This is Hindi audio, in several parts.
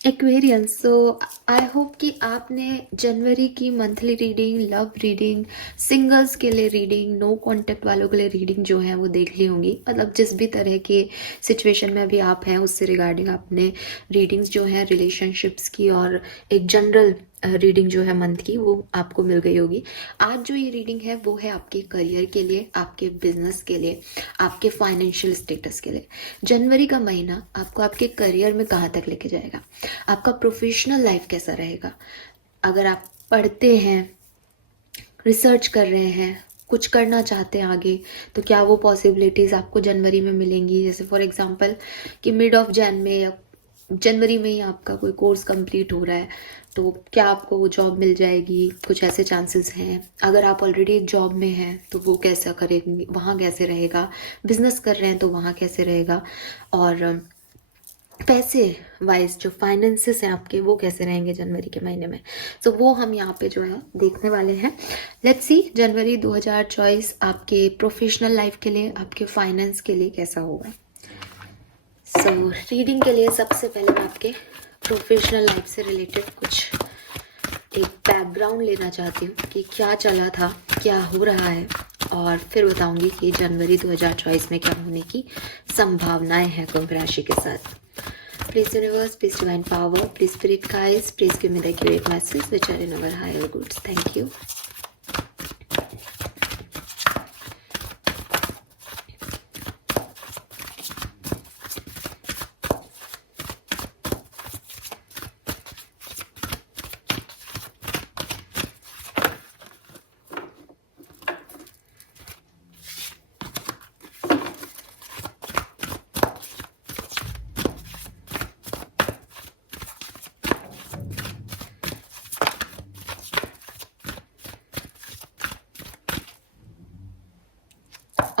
एक्वेरियंस, सो आई होप कि आपने जनवरी की monthly reading, love reading, singles के लिए रीडिंग, नो कांटेक्ट वालों के लिए रीडिंग जो है वो देख ली होंगी। मतलब जिस भी तरह की सिचुएशन में अभी आप हैं उससे रिगार्डिंग आपने रीडिंग्स जो है रिलेशनशिप्स की और एक जनरल रीडिंग जो है मंथ की वो आपको मिल गई होगी। आज जो ये रीडिंग है वो है आपके करियर के लिए, आपके बिजनेस के लिए, आपके फाइनेंशियल स्टेटस के लिए। जनवरी का महीना आपको आपके करियर में कहाँ तक लेके जाएगा, आपका प्रोफेशनल लाइफ कैसा रहेगा, अगर आप पढ़ते हैं, रिसर्च कर रहे हैं, कुछ करना चाहते हैं आगे, तो क्या वो पॉसिबिलिटीज़ आपको जनवरी में मिलेंगी। जैसे फॉर एग्जांपल कि मिड ऑफ जैन में या जनवरी में ही आपका कोई कोर्स कंप्लीट हो रहा है, तो क्या आपको वो जॉब मिल जाएगी, कुछ ऐसे चांसेस हैं। अगर आप ऑलरेडी एक जॉब में हैं तो वो कैसा करेंगे, वहाँ कैसे रहेगा, बिजनेस कर रहे हैं तो वहाँ कैसे रहेगा, और पैसे वाइज जो फाइनेंसेस हैं आपके वो कैसे रहेंगे जनवरी के महीने में। सो वो हम यहाँ पे जो है देखने वाले हैं। लेट्स सी जनवरी 2024 आपके प्रोफेशनल लाइफ के लिए, आपके फाइनेंस के लिए कैसा होगा। सो रीडिंग के लिए सबसे पहले मैं आपके प्रोफेशनल लाइफ से रिलेटेड कुछ एक बैकग्राउंड लेना चाहती हूँ कि क्या चला था, क्या हो रहा है, और फिर बताऊंगी कि जनवरी 2024 में क्या होने की संभावनाएं हैं कुंभ राशि के साथ। Please universe, please divine power, please spirit guides, please give me the accurate message which are in our higher goods. Thank you.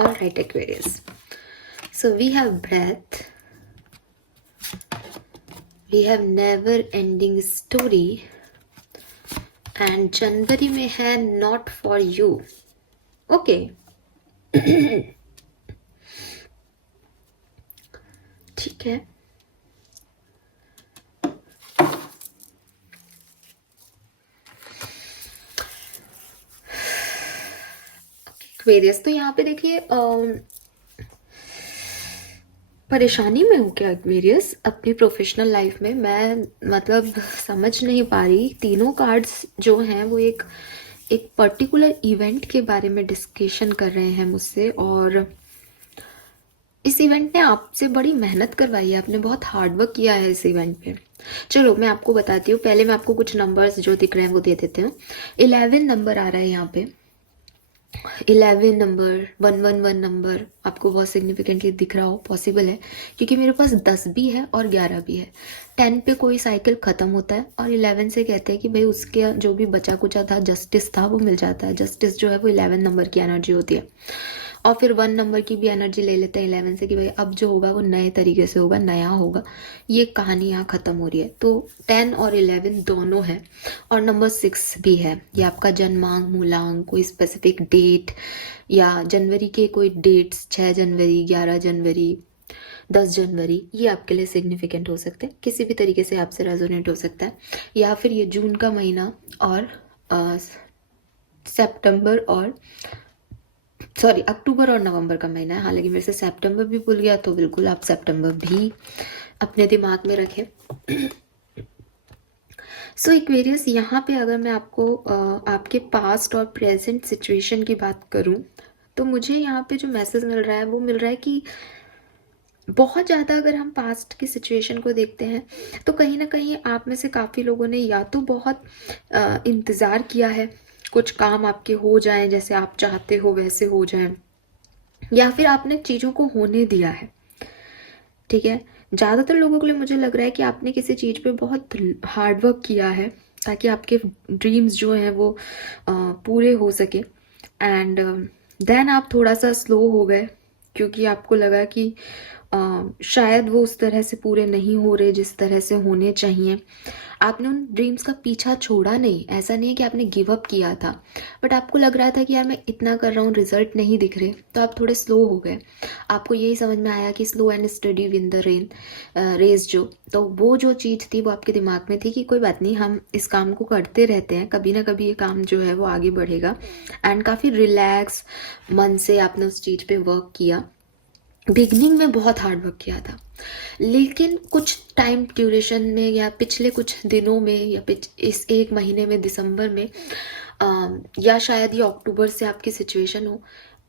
Alright, Aquarius. So we have breath. We have never ending story. And जनवरी में है not for you. Okay. ठीक है। एक्वेरियस, तो यहाँ पे देखिए परेशानी में हूँ क्या एक्वेरियस अपनी प्रोफेशनल लाइफ में। मैं मतलब समझ नहीं पा रही। तीनों कार्ड्स जो हैं वो एक पर्टिकुलर इवेंट के बारे में डिस्कशन कर रहे हैं मुझसे, और इस इवेंट ने आपसे बड़ी मेहनत करवाई है, आपने बहुत हार्ड वर्क किया है इस इवेंट पे। चलो मैं आपको बताती हूँ, पहले मैं आपको कुछ नंबर्स जो दिख रहे हैं वो दे देते हैं। 11 नंबर आ रहा है यहाँ पे। 11 नंबर, 111 नंबर आपको बहुत सिग्निफिकेंटली दिख रहा हो, पॉसिबल है, क्योंकि मेरे पास 10 भी है और 11 भी है। 10 पे कोई साइकिल ख़त्म होता है, और 11 से कहते हैं कि भाई उसके जो भी बचा कुचा था, जस्टिस था, वो मिल जाता है। जस्टिस जो है वो 11 नंबर की एनर्जी होती है। और फिर 1 नंबर की भी एनर्जी ले लेते हैं 11 से कि भाई अब जो होगा वो नए तरीके से होगा, नया होगा। ये कहानी यहाँ ख़त्म हो रही है। तो 10 और 11 दोनों है, और नंबर 6 भी है। ये आपका जन्मांक, मूलांक, कोई स्पेसिफिक डेट या जनवरी के कोई डेट्स, 6 जनवरी, 11 जनवरी, 10 जनवरी, ये आपके लिए सिग्निफिकेंट हो सकते हैं, किसी भी तरीके से आपसे रेजोनेट हो सकता है। या फिर ये जून का महीना और सितंबर और सॉरी अक्टूबर और नवंबर का महीना है। हालांकि मेरे से सितंबर भी भूल गया, तो बिल्कुल आप सितंबर भी अपने दिमाग में रखें। सो एक्वेरियस, यहाँ पे अगर मैं आपको आपके पास्ट और प्रेजेंट सिचुएशन की बात करूँ, तो मुझे यहाँ पे जो मैसेज मिल रहा है वो मिल रहा है कि बहुत ज़्यादा अगर हम पास्ट की सिचुएशन को देखते हैं तो कहीं ना कहीं आप में से काफ़ी लोगों ने या तो बहुत इंतज़ार किया है कुछ काम आपके हो जाएं, जैसे आप चाहते हो वैसे हो जाएं, या फिर आपने चीज़ों को होने दिया है। ठीक है, ज़्यादातर लोगों के लिए मुझे लग रहा है कि आपने किसी चीज़ पे बहुत हार्ड वर्क किया है ताकि आपके ड्रीम्स जो हैं वो पूरे हो सके, एंड देन आप थोड़ा सा स्लो हो गए क्योंकि आपको लगा कि शायद वो उस तरह से पूरे नहीं हो रहे जिस तरह से होने चाहिए। आपने उन ड्रीम्स का पीछा छोड़ा नहीं, ऐसा नहीं है कि आपने गिव अप किया था, बट आपको लग रहा था कि यार मैं इतना कर रहा हूँ, रिजल्ट नहीं दिख रहे, तो आप थोड़े स्लो हो गए। आपको यही समझ में आया कि slow and study win the race, जो तो वो जो चीज़ थी वो आपके दिमाग में थी कि कोई बात नहीं, हम इस काम को करते रहते हैं, कभी ना कभी ये काम जो है वो आगे बढ़ेगा। एंड काफ़ी रिलैक्स मन से आपने उस चीज़ पे वर्क किया। बिगनिंग में बहुत हार्ड वर्क किया था, लेकिन कुछ टाइम ड्यूरेशन में या पिछले कुछ दिनों में या इस एक महीने में, दिसंबर में, या शायद ये अक्टूबर से आपकी सिचुएशन हो,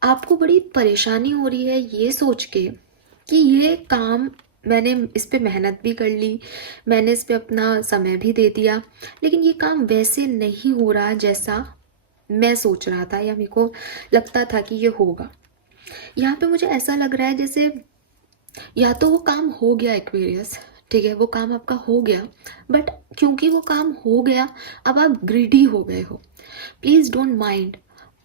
आपको बड़ी परेशानी हो रही है ये सोच के कि ये काम मैंने इस पे मेहनत भी कर ली, मैंने इस पे अपना समय भी दे दिया, लेकिन ये काम वैसे नहीं हो रहा जैसा मैं सोच रहा था या मेरे को लगता था कि ये होगा। यहाँ पे मुझे ऐसा लग रहा है जैसे या तो वो काम हो गया एक्वेरियस, ठीक है, वो काम आपका हो गया, बट क्योंकि वो काम हो गया अब आप ग्रीडी हो गए हो। प्लीज़ डोंट माइंड,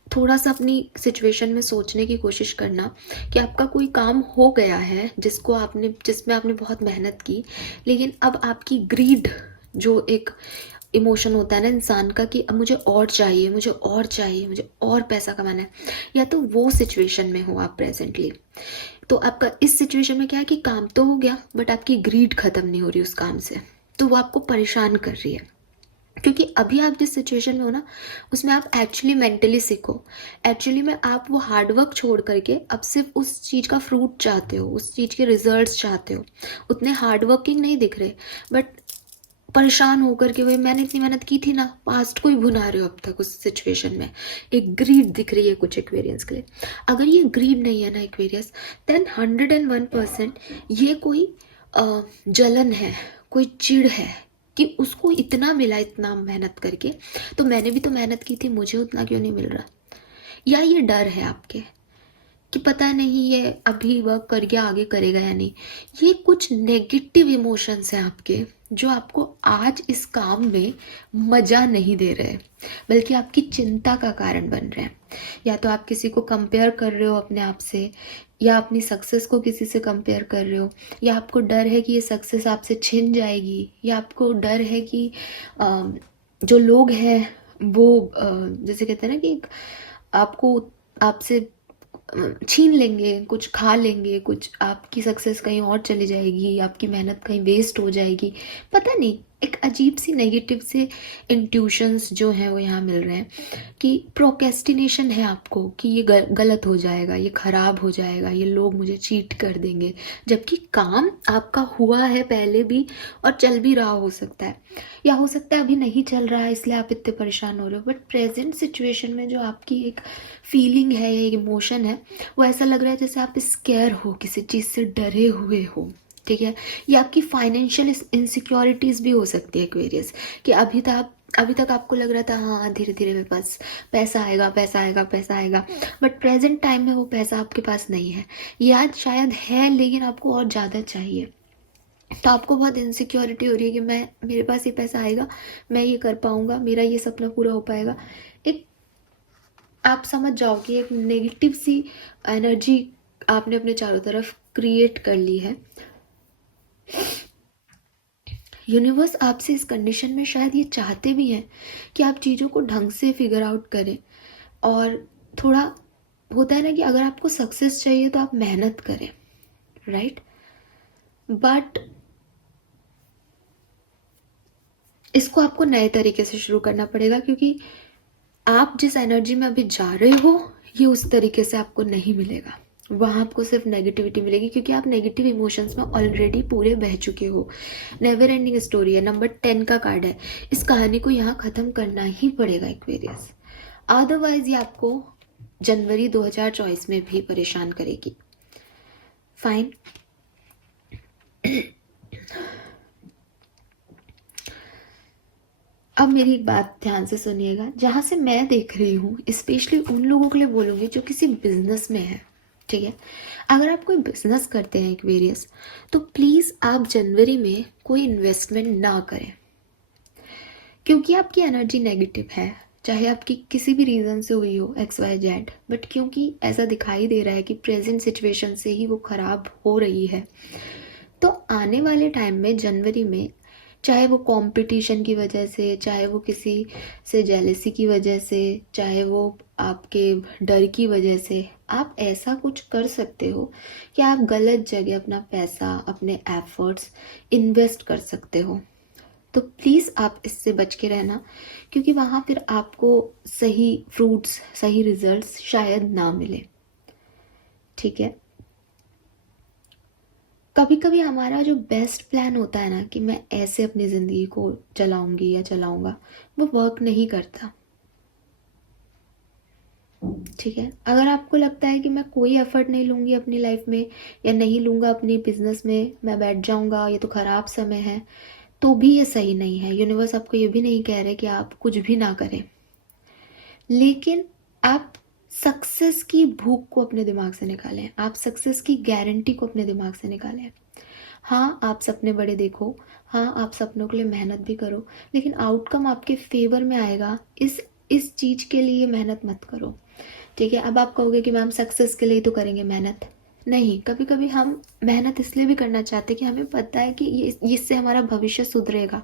थोड़ा सा अपनी सिचुएशन में सोचने की कोशिश करना कि आपका कोई काम हो गया है जिसमें आपने बहुत मेहनत की, लेकिन अब आपकी ग्रीड, जो एक इमोशन होता है ना इंसान का कि अब मुझे और चाहिए, मुझे और चाहिए, मुझे और पैसा कमाना है, या तो वो सिचुएशन में हो आप प्रेजेंटली। तो आपका इस सिचुएशन में क्या है कि काम तो हो गया बट आपकी ग्रीड खत्म नहीं हो रही उस काम से, तो वो आपको परेशान कर रही है। क्योंकि अभी आप जिस सिचुएशन में हो ना, उसमें आप एक्चुअली मेंटली सीखो, एक्चुअली में आप वो हार्डवर्क छोड़ करके अब सिर्फ उस चीज़ का फ्रूट चाहते हो, उस चीज़ के रिजल्ट्स चाहते हो। उतने हार्डवर्किंग नहीं दिख रहे, बट परेशान होकर के भाई मैंने इतनी मेहनत की थी ना, पास्ट को ही भुना रहे हो अब तक उस सिचुएशन में। एक ग्रीड दिख रही है कुछ एक्वेरियंस के लिए। अगर ये ग्रीड नहीं है ना एक्वेरियस, देन 101% ये कोई जलन है, कोई चिढ़ है कि उसको इतना मिला इतना मेहनत करके, तो मैंने भी तो मेहनत की थी, मुझे उतना क्यों नहीं मिल रहा। या ये डर है आपके कि पता नहीं ये अभी वर्क कर गया, आगे करेगा या नहीं। ये कुछ नेगेटिव इमोशंस हैं आपके, जो आपको आज इस काम में मज़ा नहीं दे रहे, बल्कि आपकी चिंता का कारण बन रहे हैं। या तो आप किसी को कंपेयर कर रहे हो अपने आप से, या अपनी सक्सेस को किसी से कंपेयर कर रहे हो, या आपको डर है कि ये सक्सेस आपसे छिन जाएगी, या आपको डर है कि जो लोग हैं वो जैसे कहते हैं ना कि आपको आपसे छीन लेंगे, कुछ खा लेंगे, कुछ आपकी सक्सेस कहीं और चली जाएगी, आपकी मेहनत कहीं वेस्ट हो जाएगी। पता नहीं, एक अजीब सी नेगेटिव से इंट्यूशंस जो हैं वो यहाँ मिल रहे हैं कि प्रोकेस्टिनेशन है आपको कि ये गलत हो जाएगा, ये ख़राब हो जाएगा, ये लोग मुझे चीट कर देंगे, जबकि काम आपका हुआ है पहले भी और चल भी रहा हो सकता है, या हो सकता है अभी नहीं चल रहा है इसलिए आप इतने परेशान हो रहे हो। बट प्रेजेंट सिचुएशन में जो आपकी एक फीलिंग है, एक इमोशन है, वो ऐसा लग रहा है जैसे आप स्केयर हो, किसी चीज़ से डरे हुए हो, ठीक है। या आपकी फाइनेंशियल इनसिक्योरिटीज़ भी हो सकती है एक्वेरियस, कि अभी तक आपको लग रहा था हाँ धीरे धीरे मेरे पास पैसा आएगा, पैसा आएगा, पैसा आएगा, बट प्रेजेंट टाइम में वो पैसा आपके पास नहीं है, या शायद है लेकिन आपको और ज़्यादा चाहिए। तो आपको बहुत इनसिक्योरिटी हो रही है कि मेरे पास ये पैसा आएगा, मैं ये कर पाऊँगा, मेरा ये सपना पूरा हो पाएगा। एक आप समझ जाओ कि एक नेगेटिव सी एनर्जी आपने अपने चारों तरफ क्रिएट कर ली है। यूनिवर्स आपसे इस कंडीशन में शायद ये चाहते भी हैं कि आप चीज़ों को ढंग से फिगर आउट करें, और थोड़ा होता है ना कि अगर आपको सक्सेस चाहिए तो आप मेहनत करें, राइट। बट इसको आपको नए तरीके से शुरू करना पड़ेगा, क्योंकि आप जिस एनर्जी में अभी जा रहे हो ये उस तरीके से आपको नहीं मिलेगा। वहाँ आपको सिर्फ नेगेटिविटी मिलेगी, क्योंकि आप नेगेटिव इमोशंस में ऑलरेडी पूरे बह चुके हो। नेवर एंडिंग स्टोरी है, नंबर 10 का कार्ड है। इस कहानी को यहाँ ख़त्म करना ही पड़ेगा एक्वेरियस, अदरवाइज ये आपको जनवरी 2024 में भी परेशान करेगी। फाइन। अब मेरी एक बात ध्यान से सुनिएगा, जहाँ से मैं देख रही हूँ स्पेशली उन लोगों के लिए बोलूँगी जो किसी बिजनेस में है, ठीक है। अगर आप कोई बिजनेस करते हैं एक्वेरियस, तो प्लीज़ आप जनवरी में कोई इन्वेस्टमेंट ना करें, क्योंकि आपकी एनर्जी नेगेटिव है। चाहे आपकी किसी भी रीज़न से हुई हो XYZ, बट क्योंकि ऐसा दिखाई दे रहा है कि प्रेजेंट सिचुएशन से ही वो ख़राब हो रही है, तो आने वाले टाइम में जनवरी में, चाहे वो कंपटीशन की वजह से, चाहे वो किसी से जेलेसी की वजह से, चाहे वो आपके डर की वजह से, आप ऐसा कुछ कर सकते हो कि आप गलत जगह अपना पैसा, अपने एफर्ट्स इन्वेस्ट कर सकते हो। तो प्लीज़ आप इससे बच के रहना, क्योंकि वहाँ फिर आपको सही फ्रूट्स, सही रिजल्ट्स शायद ना मिले। ठीक है। कभी कभी हमारा जो बेस्ट प्लान होता है ना कि मैं ऐसे अपनी ज़िंदगी को चलाऊंगी या चलाऊंगा, वो वर्क नहीं करता। ठीक है। अगर आपको लगता है कि मैं कोई एफर्ट नहीं लूँगी अपनी लाइफ में, या नहीं लूँगा अपनी बिजनेस में, मैं बैठ जाऊँगा, ये तो ख़राब समय है, तो भी ये सही नहीं है। यूनिवर्स आपको ये भी नहीं कह रहे कि आप कुछ भी ना करें, लेकिन आप सक्सेस की भूख को अपने दिमाग से निकालें, आप सक्सेस की गारंटी को अपने दिमाग से निकालें। हाँ, आप सपने बड़े देखो, हाँ आप सपनों के लिए मेहनत भी करो, लेकिन आउटकम आपके फेवर में आएगा, इस चीज़ के लिए मेहनत मत करो। ठीक है। अब आप कहोगे कि मैम सक्सेस के लिए तो करेंगे मेहनत। नहीं, कभी कभी हम मेहनत इसलिए भी करना चाहते हैं कि हमें पता है कि ये इससे हमारा भविष्य सुधरेगा,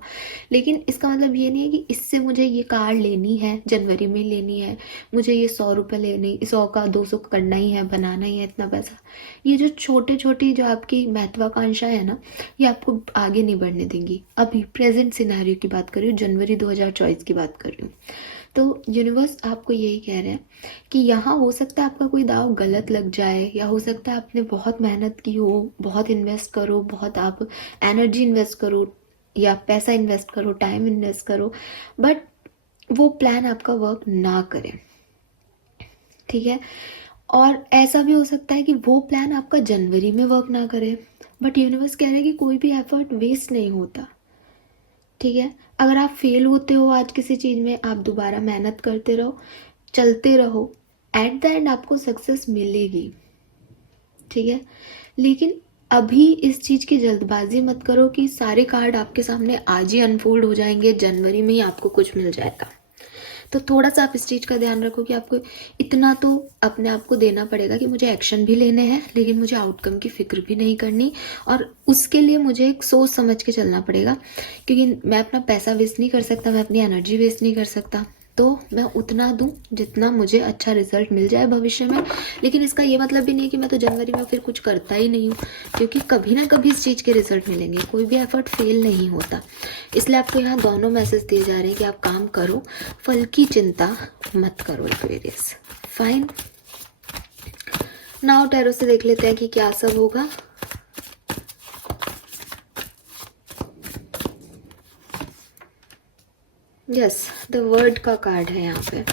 लेकिन इसका मतलब ये नहीं है कि इससे मुझे ये कार लेनी है, जनवरी में लेनी है, मुझे ये 100 रुपये लेनी, 100 का 200 करना ही है, बनाना ही है इतना पैसा। ये जो छोटे छोटी जो आपकी महत्वाकांक्षा है ना, ये आपको आगे नहीं बढ़ने देंगी। अभी प्रेजेंट सिनेरियो की बात कर रही हूँ, जनवरी 2024 की बात कर रही हूँ। तो यूनिवर्स आपको यही कह रहे हैं कि यहाँ हो सकता है आपका कोई दाव गलत लग जाए, या हो सकता है आपने बहुत मेहनत की हो, बहुत इन्वेस्ट करो, बहुत आप एनर्जी इन्वेस्ट करो, या पैसा इन्वेस्ट करो, टाइम इन्वेस्ट करो, बट वो प्लान आपका वर्क ना करे। ठीक है। और ऐसा भी हो सकता है कि वो प्लान आपका जनवरी में वर्क ना करे, बट यूनिवर्स कह रहे हैं कि कोई भी एफर्ट वेस्ट नहीं होता। ठीक है। अगर आप फेल होते हो आज किसी चीज़ में, आप दोबारा मेहनत करते रहो, चलते रहो, एट द एंड आपको सक्सेस मिलेगी। ठीक है। लेकिन अभी इस चीज़ की जल्दबाजी मत करो कि सारे कार्ड आपके सामने आज ही अनफोल्ड हो जाएंगे, जनवरी में ही आपको कुछ मिल जाएगा। तो थोड़ा सा आप इस चीज़ का ध्यान रखो कि आपको इतना तो अपने आप को देना पड़ेगा कि मुझे एक्शन भी लेने हैं, लेकिन मुझे आउटकम की फिक्र भी नहीं करनी, और उसके लिए मुझे एक सोच समझ के चलना पड़ेगा, क्योंकि मैं अपना पैसा वेस्ट नहीं कर सकता, मैं अपनी एनर्जी वेस्ट नहीं कर सकता। तो मैं उतना दूं जितना मुझे अच्छा रिजल्ट मिल जाए भविष्य में। लेकिन इसका ये मतलब भी नहीं कि मैं तो जनवरी में फिर कुछ करता ही नहीं हूँ, क्योंकि कभी ना कभी इस चीज़ के रिजल्ट मिलेंगे, कोई भी एफर्ट फेल नहीं होता। इसलिए आपको यहाँ दोनों मैसेज दिए जा रहे हैं कि आप काम करो, फल की चिंता मत करो। Aquarius, fine. नाउ टैरो से देख लेते हैं कि क्या सब होगा। यस, द वर्ड का कार्ड है यहाँ पे।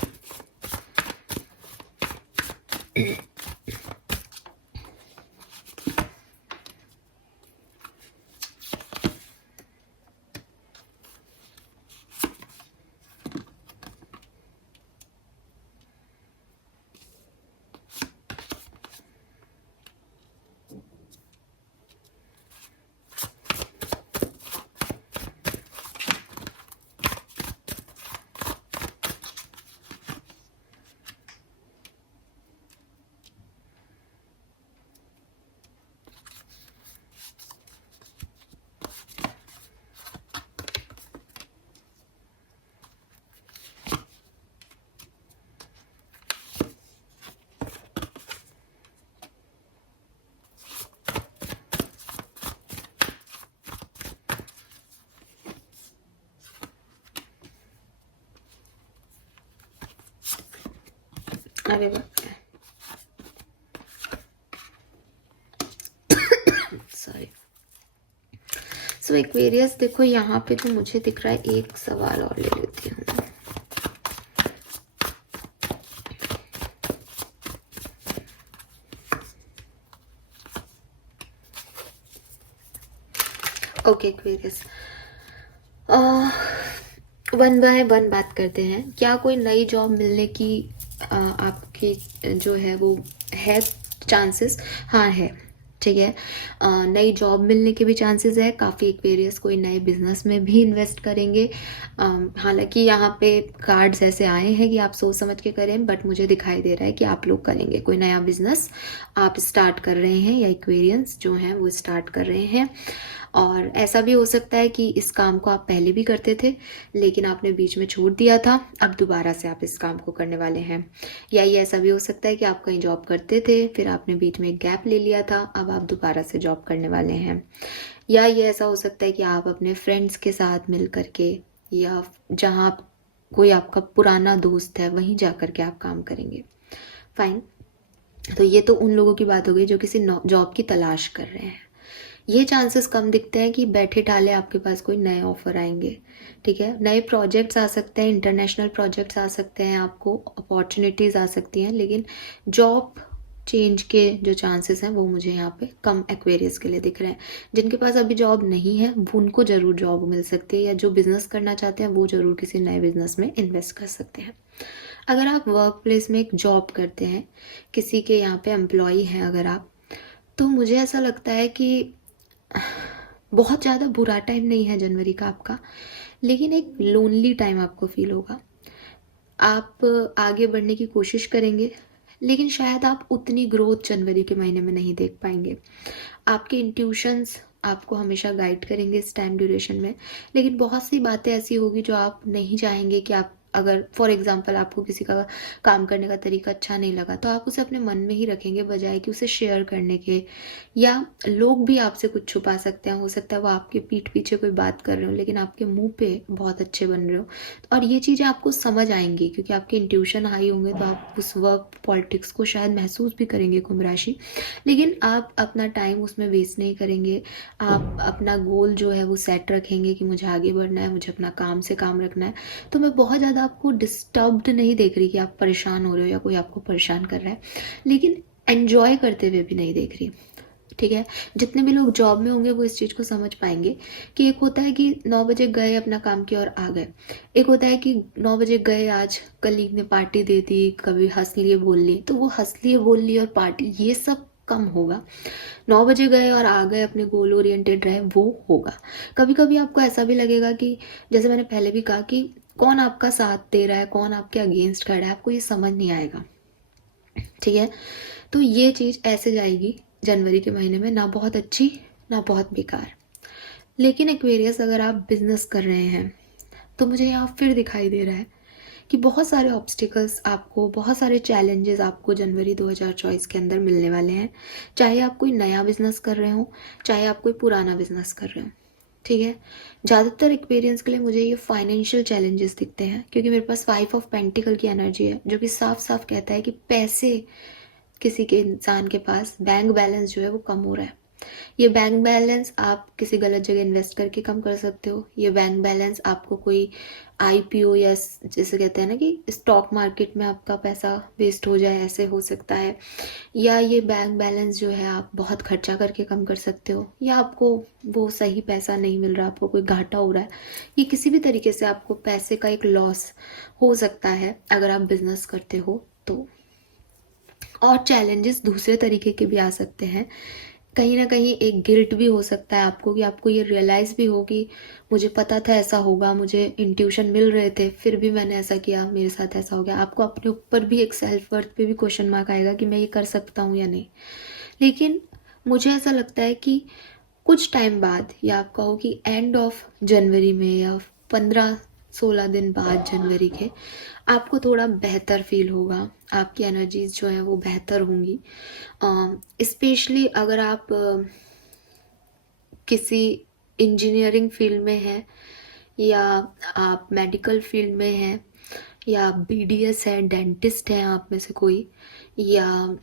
अरे सॉरी। सो एक्वेरियस, देखो यहाँ पे तो मुझे दिख रहा है, एक सवाल और ले लेती हूँ। Okay Aquarius, one by one बात करते हैं। क्या कोई नई जॉब मिलने की आपकी जो है वो है चांसेस? हाँ है। ठीक है। नई जॉब मिलने के भी चांसेस है काफ़ी। एक्वेरियस कोई नए बिजनेस में भी इन्वेस्ट करेंगे। हालांकि यहाँ पे कार्ड्स ऐसे आए हैं कि आप सोच समझ के करें, बट मुझे दिखाई दे रहा है कि आप लोग करेंगे कोई नया बिजनेस आप स्टार्ट कर रहे हैं, या एक्वेरियंस जो हैं वो स्टार्ट कर रहे हैं। और ऐसा भी हो सकता है कि इस काम को आप पहले भी करते थे लेकिन आपने बीच में छोड़ दिया था, अब दोबारा से आप इस काम को करने वाले हैं। या ये ऐसा भी हो सकता है कि आप कहीं जॉब करते थे, फिर आपने बीच में एक गैप ले लिया था, अब आप दोबारा से जॉब करने वाले हैं। या ये ऐसा हो सकता है कि आप अपने फ्रेंड्स के साथ मिल करके, या जहाँ कोई आपका पुराना दोस्त है वहीं जा कर के आप काम करेंगे। फाइन। तो ये तो उन लोगों की बात हो गई जो किसी जॉब की तलाश कर रहे हैं। ये चांसेस कम दिखते हैं कि बैठे टाले आपके पास कोई नए ऑफर आएंगे। ठीक है, नए प्रोजेक्ट्स आ सकते हैं, इंटरनेशनल प्रोजेक्ट्स आ सकते हैं, आपको अपॉर्चुनिटीज़ आ सकती हैं, लेकिन जॉब चेंज के जो चांसेस हैं वो मुझे यहाँ पे कम एक्वेरियस के लिए दिख रहे हैं। जिनके पास अभी जॉब नहीं है वो उनको ज़रूर जॉब मिल सकती है, या जो बिज़नेस करना चाहते हैं वो ज़रूर किसी नए बिज़नेस में इन्वेस्ट कर सकते हैं। अगर आप वर्क प्लेस में एक जॉब करते हैं, किसी के यहाँ पे एम्प्लॉई हैं अगर आप, तो मुझे ऐसा लगता है कि बहुत ज़्यादा बुरा टाइम नहीं है जनवरी का आपका, लेकिन एक लोनली टाइम आपको फील होगा। आप आगे बढ़ने की कोशिश करेंगे लेकिन शायद आप उतनी ग्रोथ जनवरी के महीने में नहीं देख पाएंगे। आपके इंट्यूशंस आपको हमेशा गाइड करेंगे इस टाइम ड्यूरेशन में, लेकिन बहुत सी बातें ऐसी होगी जो आप नहीं चाहेंगे कि आप, अगर फॉर एग्जांपल आपको किसी का काम करने का तरीका अच्छा नहीं लगा तो आप उसे अपने मन में ही रखेंगे बजाय कि उसे शेयर करने के। या लोग भी आपसे कुछ छुपा सकते हैं, हो सकता है वो आपके पीठ पीछे कोई बात कर रहे हो लेकिन आपके मुंह पे बहुत अच्छे बन रहे हो। और ये चीज़ें आपको समझ आएंगी क्योंकि आपके इंट्यूशन हाई होंगे, तो आप उस वर्क पॉलिटिक्स को शायद महसूस भी करेंगे कुंभ राशि, लेकिन आप अपना टाइम उसमें वेस्ट नहीं करेंगे। आप अपना गोल जो है वो सेट रखेंगे कि मुझे आगे बढ़ना है, मुझे अपना काम से काम रखना है। तो मैं बहुत ज़्यादा आपको डिस्टर्ब्ड नहीं देख रही कि आप परेशान हो रहे हो या कोई आपको परेशान कर रहा है, लेकिन एन्जॉय करते हुए भी नहीं देख रही। ठीक है, जितने भी लोग जॉब में होंगे वो इस चीज़ को समझ पाएंगे कि एक होता है कि 9 बजे गए अपना काम किया और आ गए, एक होता है कि 9 बजे गए, आज कलीग ने पार्टी दे दी, कभी हंस लिए बोल लिए, तो वो हंस लिए बोल लिए और पार्टी ये सब कम होगा। 9 बजे गए और आ गए, अपने गोल ओरिएंटेड रहे, वो होगा। कभी कभी आपको ऐसा भी लगेगा कि जैसे मैंने पहले भी कहा कि कौन आपका साथ दे रहा है, कौन आपके अगेंस्ट खड़ा है, आपको ये समझ नहीं आएगा। ठीक है, तो ये चीज़ ऐसे जाएगी जनवरी के महीने में, ना बहुत अच्छी ना बहुत बेकार। लेकिन एक्वेरियस अगर आप बिजनेस कर रहे हैं तो मुझे यहाँ फिर दिखाई दे रहा है कि बहुत सारे ऑब्स्टिकल्स आपको, बहुत सारे चैलेंजेस आपको जनवरी 2024 के अंदर मिलने वाले हैं। चाहे आप कोई नया बिजनेस कर रहे हो, चाहे आप कोई पुराना बिजनेस कर रहे हो। ठीक है, ज़्यादातर एक्सपीरियंस के लिए मुझे ये फाइनेंशियल चैलेंजेस दिखते हैं क्योंकि मेरे पास 5 ऑफ पेंटिकल की एनर्जी है जो कि साफ साफ कहता है कि पैसे, किसी के इंसान के पास बैंक बैलेंस जो है वो कम हो रहा है। ये बैंक बैलेंस आप किसी गलत जगह इन्वेस्ट करके कम कर सकते हो। ये बैंक बैलेंस आपको कोई आईपीओ या जैसे कहते हैं ना कि स्टॉक मार्केट में आपका पैसा वेस्ट हो जाए, ऐसे हो सकता है। या ये बैंक बैलेंस जो है आप बहुत खर्चा करके कम कर सकते हो, या आपको वो सही पैसा नहीं मिल रहा, आपको कोई घाटा हो रहा है। ये किसी भी तरीके से आपको पैसे का एक लॉस हो सकता है अगर आप बिजनेस करते हो तो। और चैलेंजेस दूसरे तरीके के भी आ सकते हैं। कहीं ना कहीं एक गिल्ट भी हो सकता है आपको कि आपको ये रियलाइज़ भी हो कि मुझे पता था ऐसा होगा, मुझे इंट्यूशन मिल रहे थे, फिर भी मैंने ऐसा किया, मेरे साथ ऐसा हो गया। आपको अपने ऊपर भी एक सेल्फ वर्थ पे भी क्वेश्चन मार्क आएगा कि मैं ये कर सकता हूँ या नहीं। लेकिन मुझे ऐसा लगता है कि कुछ टाइम बाद, या आप कहो कि एंड ऑफ जनवरी में या 15-16 दिन बाद जनवरी के, आपको थोड़ा बेहतर फील होगा, आपकी एनर्जीज जो है वो बेहतर होंगी। स्पेशली अगर आप किसी इंजीनियरिंग फील्ड में हैं, या आप मेडिकल फील्ड में हैं, या आप बीडीएस हैं, डेंटिस्ट हैं आप में से कोई, या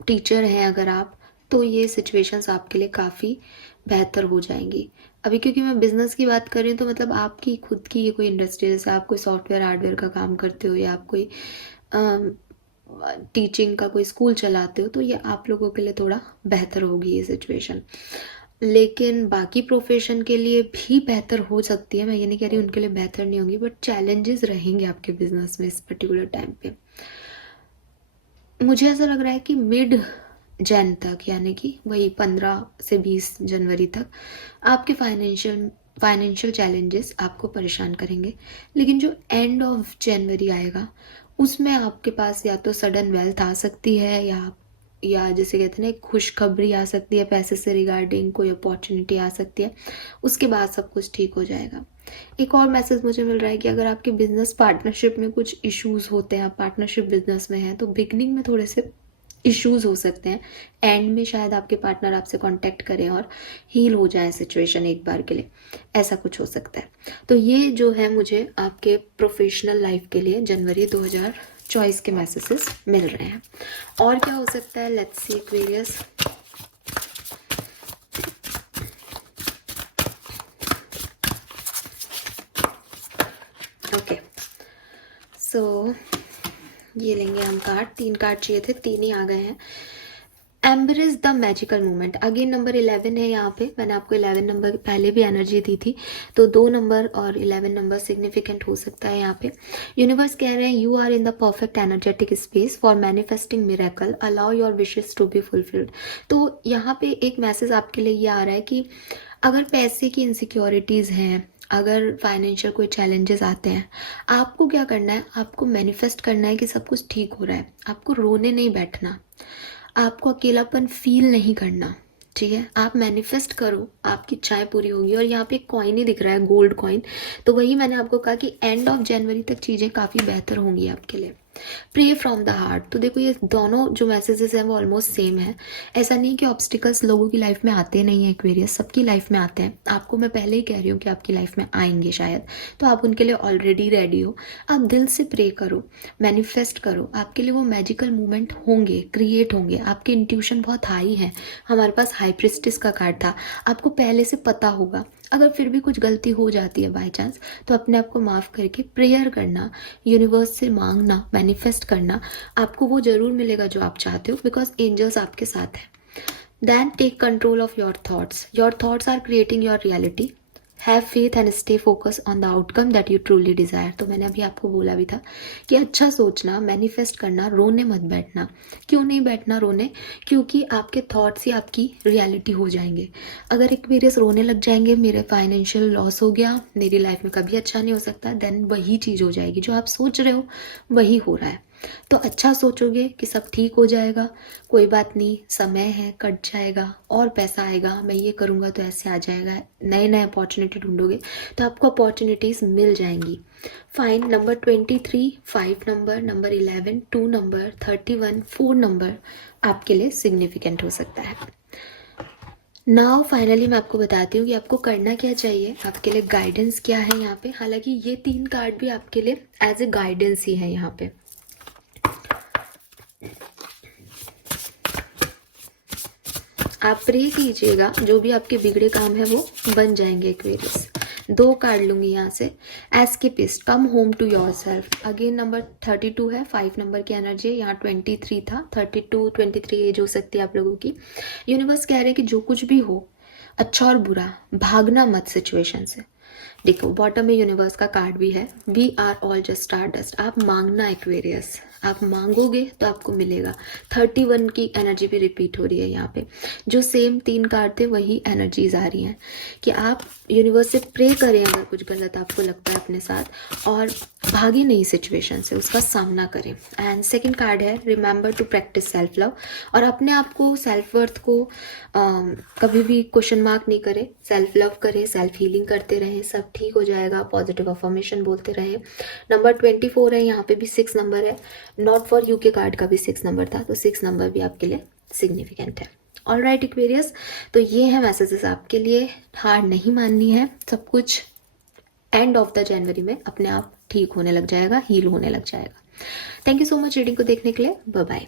टीचर हैं अगर आप, तो ये सिचुएशंस आपके लिए काफ़ी बेहतर हो जाएंगी। अभी क्योंकि मैं बिज़नेस की बात कर रही हूँ तो मतलब आपकी खुद की ये कोई इंडस्ट्री, जैसे आप कोई सॉफ्टवेयर हार्डवेयर का काम करते हो, या आप कोई टीचिंग का कोई स्कूल चलाते हो, तो ये आप लोगों के लिए थोड़ा बेहतर होगी ये सिचुएशन। लेकिन बाकी प्रोफेशन के लिए भी बेहतर हो सकती है, मैं ये नहीं कह रही उनके लिए बेहतर नहीं होगी, बट चैलेंजेस रहेंगे आपके बिजनेस में इस पर्टिकुलर टाइम पे। मुझे ऐसा लग रहा है कि मिड जैन तक, यानी कि वही 15 से 20 जनवरी तक आपके फाइनेंशियल चैलेंजेस आपको परेशान करेंगे। लेकिन जो एंड ऑफ जनवरी आएगा उसमें आपके पास या तो सडन वेल्थ आ सकती है, या जैसे कहते हैं ना एक खुशखबरी आ सकती है, पैसे से रिगार्डिंग कोई अपॉर्चुनिटी आ सकती है। उसके बाद सब कुछ ठीक हो जाएगा। एक और मैसेज मुझे मिल रहा है कि अगर आपके बिजनेस पार्टनरशिप में कुछ इश्यूज होते हैं, आप पार्टनरशिप बिजनेस में हैं, तो बिगनिंग में थोड़े से इश्यूज हो सकते हैं। एंड में शायद आपके पार्टनर आपसे कांटेक्ट करें और हील हो जाए सिचुएशन एक बार के लिए, ऐसा कुछ हो सकता है। तो ये जो है मुझे आपके प्रोफेशनल लाइफ के लिए जनवरी 2024 के मैसेजेस मिल रहे हैं। और क्या हो सकता है, लेट्स सी एक्वेरियस। ओके, सो ये लेंगे हम कार्ड। 3 कार्ड चाहिए थे, 3 ही आ गए हैं। Embrace the magical moment, again number 11 है यहाँ पे। मैंने आपको 11 नंबर पहले भी एनर्जी दी थी, तो 2 नंबर और 11 नंबर सिग्निफिकेंट हो सकता है यहाँ पे। यूनिवर्स कह रहे हैं you are in the perfect energetic space for manifesting miracle, allow your wishes to be fulfilled. तो यहाँ पे एक मैसेज आपके लिए ये आ रहा है कि अगर पैसे की इनसिक्योरिटीज़ हैं, अगर फाइनेंशियल कोई चैलेंजेस आते हैं, आपको क्या करना है, आपको मैनिफेस्ट करना है कि सब कुछ ठीक हो रहा है। आपको रोने नहीं बैठना, आपको अकेलापन फील नहीं करना, ठीक है। आप मैनिफेस्ट करो, आपकी इच्छाएं पूरी होगी। और यहाँ पे एक कॉइन ही दिख रहा है, गोल्ड कॉइन। तो वही मैंने आपको कहा कि एंड ऑफ जनवरी तक चीज़ें काफ़ी बेहतर होंगी आपके लिए। Pray from the heart. तो देखो ये दोनों जो मैसेजेस हैं वो ऑलमोस्ट सेम है। ऐसा नहीं कि ऑब्स्टिकल्स लोगों की लाइफ में आते नहीं है एक्वेरियस, सबकी लाइफ में आते हैं। आपको मैं पहले ही कह रही हूँ कि आपकी लाइफ में आएंगे शायद, तो आप उनके लिए ऑलरेडी रेडी हो। आप दिल से प्रे करो, मैनिफेस्ट करो, आपके लिए वो मैजिकल मूवमेंट होंगे, क्रिएट होंगे। आपकी इंट्यूशन बहुत हाई है। हमारे पास हाई प्रिस्टिस का कार्ड था, आपको पहले से पता होगा। अगर फिर भी कुछ गलती हो जाती है बाय चांस, तो अपने आप को माफ़ करके प्रेयर करना, यूनिवर्स से मांगना, मैनिफेस्ट करना, आपको वो ज़रूर मिलेगा जो आप चाहते हो, बिकॉज एंजल्स आपके साथ हैं। Then take control of your thoughts. Your thoughts are creating your reality. Have faith and stay focus on the outcome that you truly desire. तो मैंने अभी आपको बोला भी था कि अच्छा सोचना, मैनिफेस्ट करना, रोने मत बैठना। क्यों नहीं बैठना रोने? क्योंकि आपके थॉट्स ही आपकी रियलिटी हो जाएंगे। अगर एक्वेरियस रोने लग जाएंगे, मेरे फाइनेंशियल लॉस हो गया, मेरी लाइफ में कभी अच्छा नहीं हो सकता, देन वही चीज़ हो जाएगी। जो आप सोच रहे हो वही हो रहा है। तो अच्छा सोचोगे कि सब ठीक हो जाएगा, कोई बात नहीं, समय है, कट जाएगा और पैसा आएगा, मैं ये करूँगा तो ऐसे आ जाएगा, नए नए अपॉर्चुनिटी ढूंढोगे तो आपको अपॉर्चुनिटीज़ मिल जाएंगी। Fine. Number 23, 5 number, number 11, 2 number, 31, 4 number आपके लिए सिग्निफिकेंट हो सकता है। नाउ फाइनली मैं आपको बताती हूँ कि आपको करना क्या चाहिए, आपके लिए गाइडेंस क्या है यहाँ पे। हालांकि ये 3 कार्ड भी आपके लिए एज ए गाइडेंस ही है यहाँ पे। आप प्रे कीजिएगा, जो भी आपके बिगड़े काम है वो बन जाएंगे एक्वेरियस। 2 कार्ड लूंगी यहाँ से। Escapist, come home to yourself. Again number 32 है, 5 नंबर की एनर्जी। यहाँ 23 था, 32, 23 एज हो सकती है आप लोगों की। यूनिवर्स कह रहे हैं कि जो कुछ भी हो, अच्छा और बुरा, भागना मत सिचुएशन से। देखो बॉटम में यूनिवर्स का कार्ड भी है, we are all just stardust. आप मांगना एक्वेरियस, आप मांगोगे तो आपको मिलेगा। 31 की एनर्जी भी रिपीट हो रही है यहाँ पे। जो सेम 3 कार्ड थे वही एनर्जीज आ रही हैं कि आप यूनिवर्स से प्रे करें अगर कुछ गलत आपको लगता है अपने साथ, और भागे नहीं सिचुएशन से, उसका सामना करें। एंड सेकंड कार्ड है remember to practice self love. और अपने आप को, सेल्फ वर्थ को कभी भी क्वेश्चन मार्क नहीं करें, सेल्फ लव करें, सेल्फ हीलिंग करते रहें, सब ठीक हो जाएगा। पॉजिटिव अफर्मेशन बोलते रहें। नंबर 24 है, यहाँ पे भी 6 नंबर है। नॉट फॉर यू के कार्ड का भी 6 नंबर था, तो 6 नंबर भी आपके लिए सिग्निफिकेंट है। ऑल राइट एक्वेरियस, तो ये है मैसेजेस आपके लिए। हार नहीं माननी है, सब कुछ एंड ऑफ द जनवरी में अपने आप ठीक होने लग जाएगा, हील होने लग जाएगा। Thank you so much reading को देखने के लिए। Bye bye.